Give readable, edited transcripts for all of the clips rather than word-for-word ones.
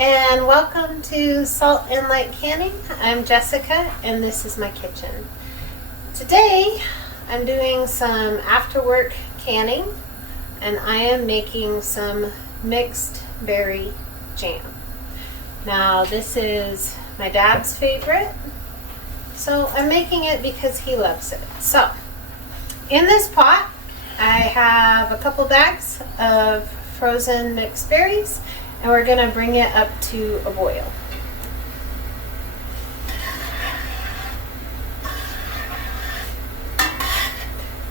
And welcome to Salt and Light Canning. I'm Jessica and this is my kitchen. Today I'm doing some after work canning and I am making some mixed berry jam. Now this is my dad's favorite, so I'm making it because he loves it. So in this pot I have a couple bags of frozen mixed berries and we're going to bring it up to a boil.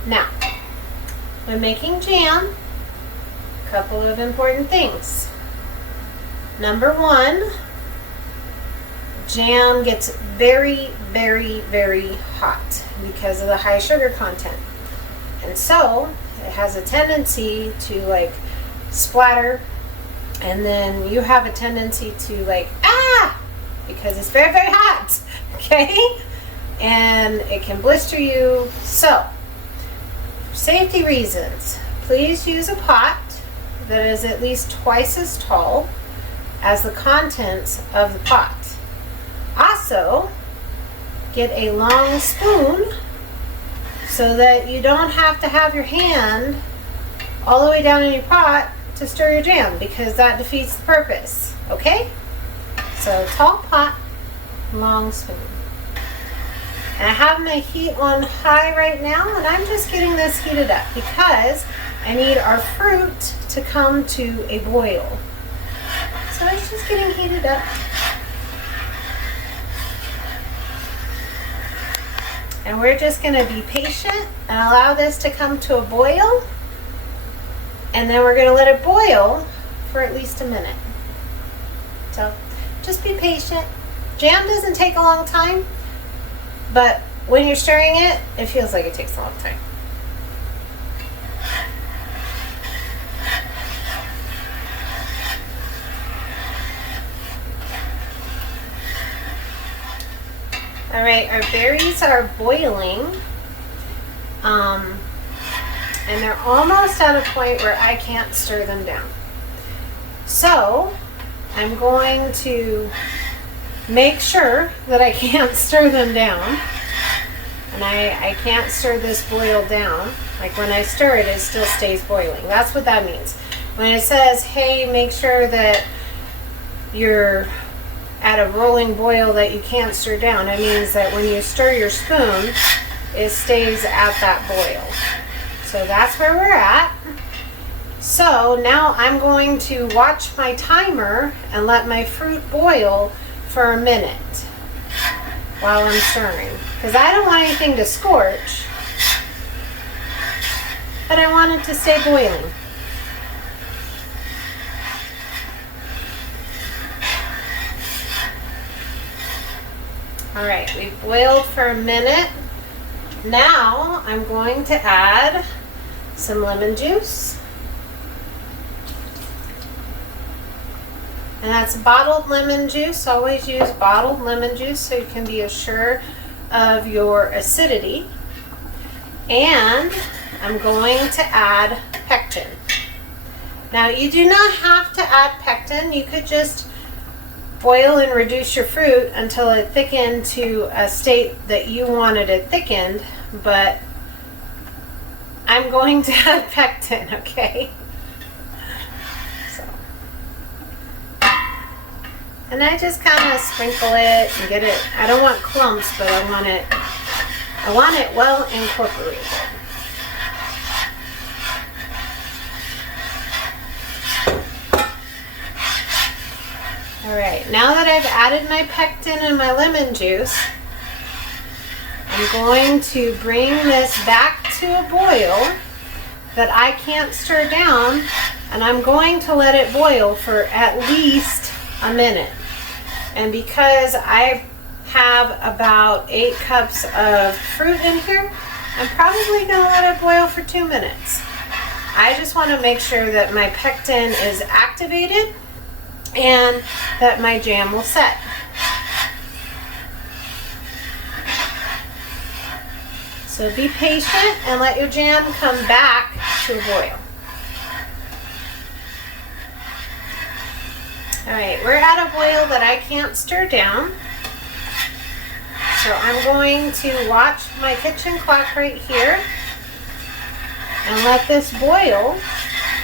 Now, when making jam, a couple of important things. Number one, jam gets very, very, very hot because of the high sugar content. And so, it has a tendency to splatter, and then you have a tendency to because it's very, very hot, okay? And it can blister you. So, for safety reasons, please use a pot that is at least twice as tall as the contents of the pot. Also, get a long spoon so that you don't have to have your hand all the way down in your pot to stir your jam, because that defeats the purpose, okay? So tall pot, long spoon. And I have my heat on high right now, and I'm just getting this heated up because I need our fruit to come to a boil. So it's just getting heated up. And we're just going to be patient and allow this to come to a boil. And then we're going to let it boil for at least a minute. So just be patient. Jam doesn't take a long time, but when you're stirring it, it feels like it takes a long time. All right, our berries are boiling. And they're almost at a point where I can't stir them down. So I'm going to make sure that I can't stir them down. And I can't stir this boil down. Like when I stir it, it still stays boiling. That's what that means. When it says, hey, make sure that you're at a rolling boil that you can't stir down, it means that when you stir your spoon, it stays at that boil. So that's where we're at. So now I'm going to watch my timer and let my fruit boil for a minute while I'm stirring. Because I don't want anything to scorch, but I want it to stay boiling. Alright, we've boiled for a minute. Now I'm going to add some lemon juice. And that's bottled lemon juice. Always use bottled lemon juice so you can be assured of your acidity. And I'm going to add pectin. Now you do not have to add pectin. You could just boil and reduce your fruit until it thickened to a state that you wanted it thickened, but I'm going to add pectin, okay? So, and I just kind of sprinkle it and get it. I don't want clumps, but I want it well incorporated. Alright, now that I've added my pectin and my lemon juice, I'm going to bring this back to a boil that I can't stir down, and I'm going to let it boil for at least a minute. And because I have about 8 cups of fruit in here, I'm probably going to let it boil for 2 minutes. I just want to make sure that my pectin is activated and that my jam will set. So be patient and let your jam come back to a boil. All right, we're at a boil that I can't stir down. So I'm going to watch my kitchen clock right here and let this boil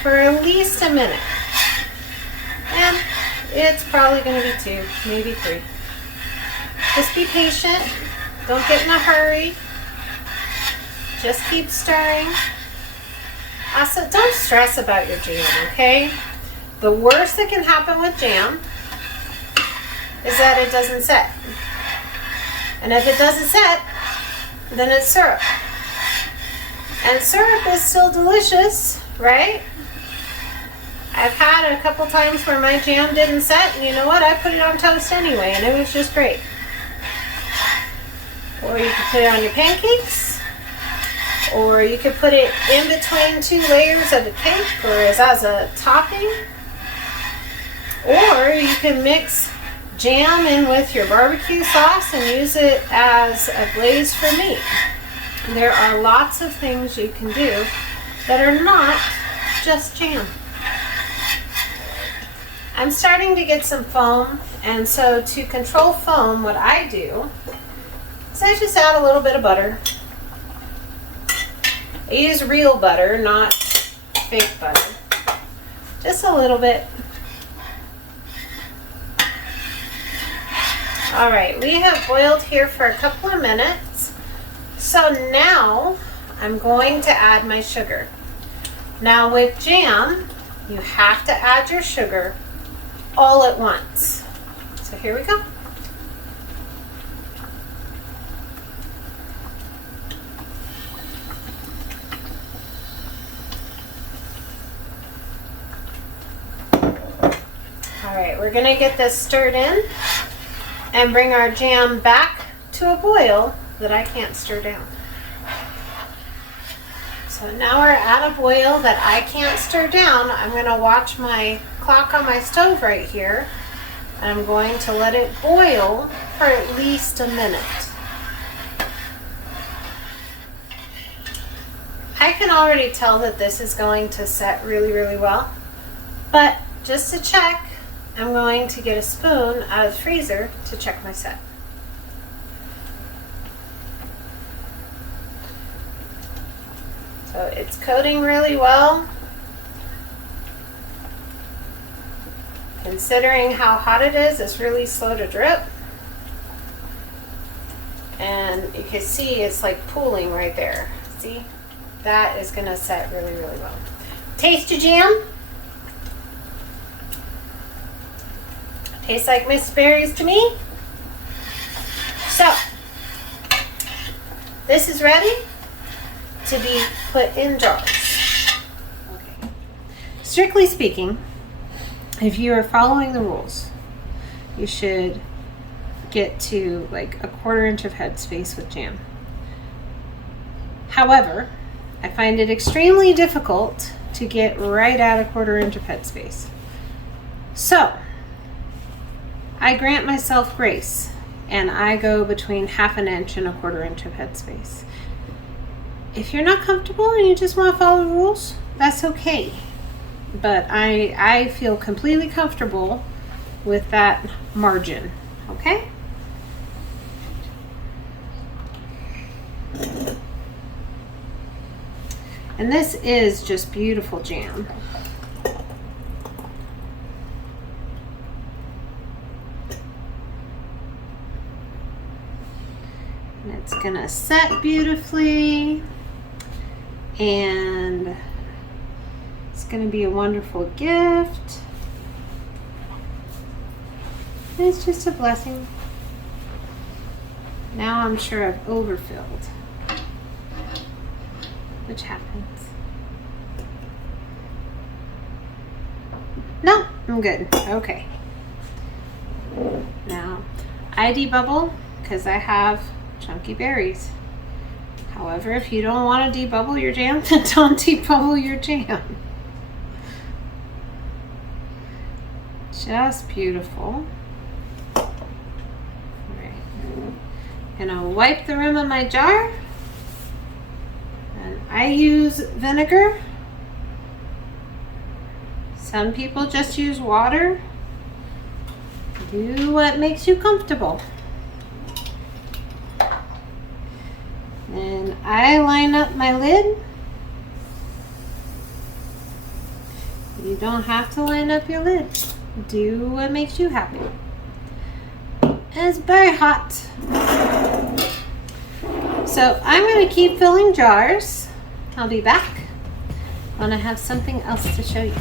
for at least a minute. And it's probably going to be 2, maybe 3. Just be patient. Don't get in a hurry. Just keep stirring. Also, don't stress about your jam, okay? The worst that can happen with jam is that it doesn't set. And if it doesn't set, then it's syrup. And syrup is still delicious, right? I've had a couple times where my jam didn't set, and you know what? I put it on toast anyway, and it was just great. Or you could put it on your pancakes, or you could put it in between 2 layers of a cake, or as a topping. Or you can mix jam in with your barbecue sauce and use it as a glaze for meat. There are lots of things you can do that are not just jam. I'm starting to get some foam, and so to control foam, what I do is I just add a little bit of butter. I use real butter, not fake butter. Just a little bit. All right, we have boiled here for a couple of minutes. So now I'm going to add my sugar. Now with jam, you have to add your sugar all at once. So here we go. All right, we're gonna get this stirred in and bring our jam back to a boil that I can't stir down. So now we're at a boil that I can't stir down. I'm going to watch my clock on my stove right here. And I'm going to let it boil for at least a minute. I can already tell that this is going to set really, really well. But just to check, I'm going to get a spoon out of the freezer to check my set. So it's coating really well. Considering how hot it is, it's really slow to drip. And you can see it's like pooling right there. See? That is going to set really, really well. Taste your jam. Tastes like mixed berries to me. So, this is ready to be put in jars. Okay. Strictly speaking, if you are following the rules, you should get to like a 1/4 inch of headspace with jam. However, I find it extremely difficult to get right at a 1/4 inch of headspace. So, I grant myself grace, and I go between 1/2 inch and a 1/4 inch of headspace. If you're not comfortable and you just want to follow the rules, that's okay. But I feel completely comfortable with that margin, okay? And this is just beautiful jam. And it's gonna set beautifully, and it's gonna be a wonderful gift. And it's just a blessing. Now I'm sure I've overfilled, which happens. No, I'm good. Okay. Now, I debubble because I have chunky berries. However, if you don't want to debubble your jam, then don't debubble your jam. Just beautiful. All right. Gonna wipe the rim of my jar. And I use vinegar. Some people just use water. Do what makes you comfortable. And I line up my lid. You don't have to line up your lid. Do what makes you happy. And it's very hot. So I'm going to keep filling jars. I'll be back when I have something else to show you.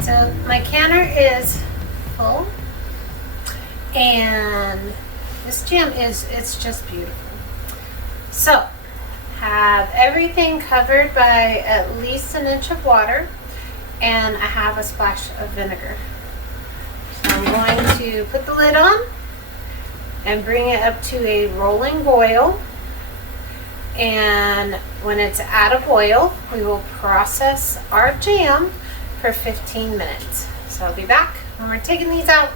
So my canner is full, and this jam it's just beautiful. So have everything covered by at least an inch of water, and I have a splash of vinegar. So I'm going to put the lid on and bring it up to a rolling boil, and when it's at a boil, we will process our jam for 15 minutes. So I'll be back when we're taking these out.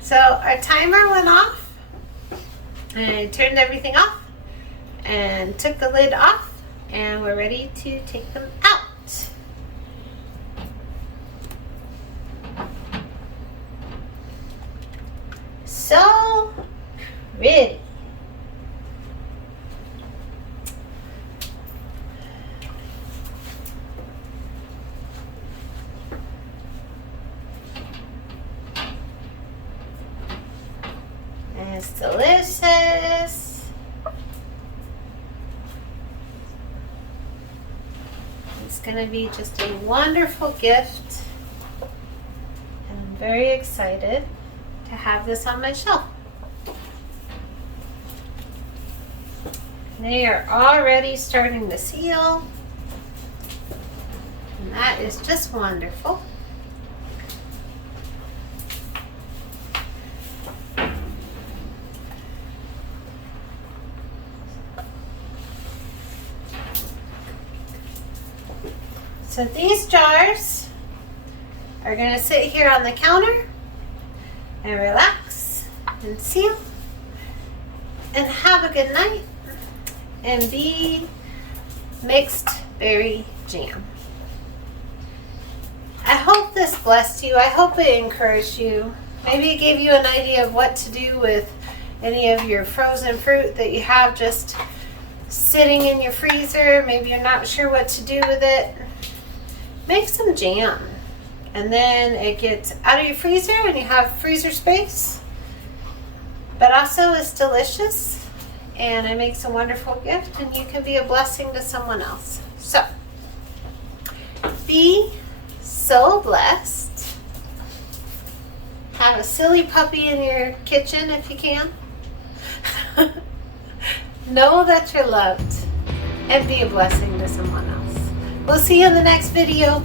So our timer went off, and I turned everything off and took the lid off, and we're ready to take them out. So ready. It's delicious. It's going to be just a wonderful gift, and I'm very excited to have this on my shelf. They are already starting to seal, and that is just wonderful. So these jars are going to sit here on the counter and relax and seal and have a good night and be mixed berry jam. I hope this blessed you. I hope it encouraged you. Maybe it gave you an idea of what to do with any of your frozen fruit that you have just sitting in your freezer. Maybe you're not sure what to do with it. Make some jam, and then it gets out of your freezer and you have freezer space, but also it's delicious, and it makes a wonderful gift, and you can be a blessing to someone else. So be so blessed. Have a silly puppy in your kitchen if you can. Know that you're loved, and be a blessing to someone else. We'll see you in the next video.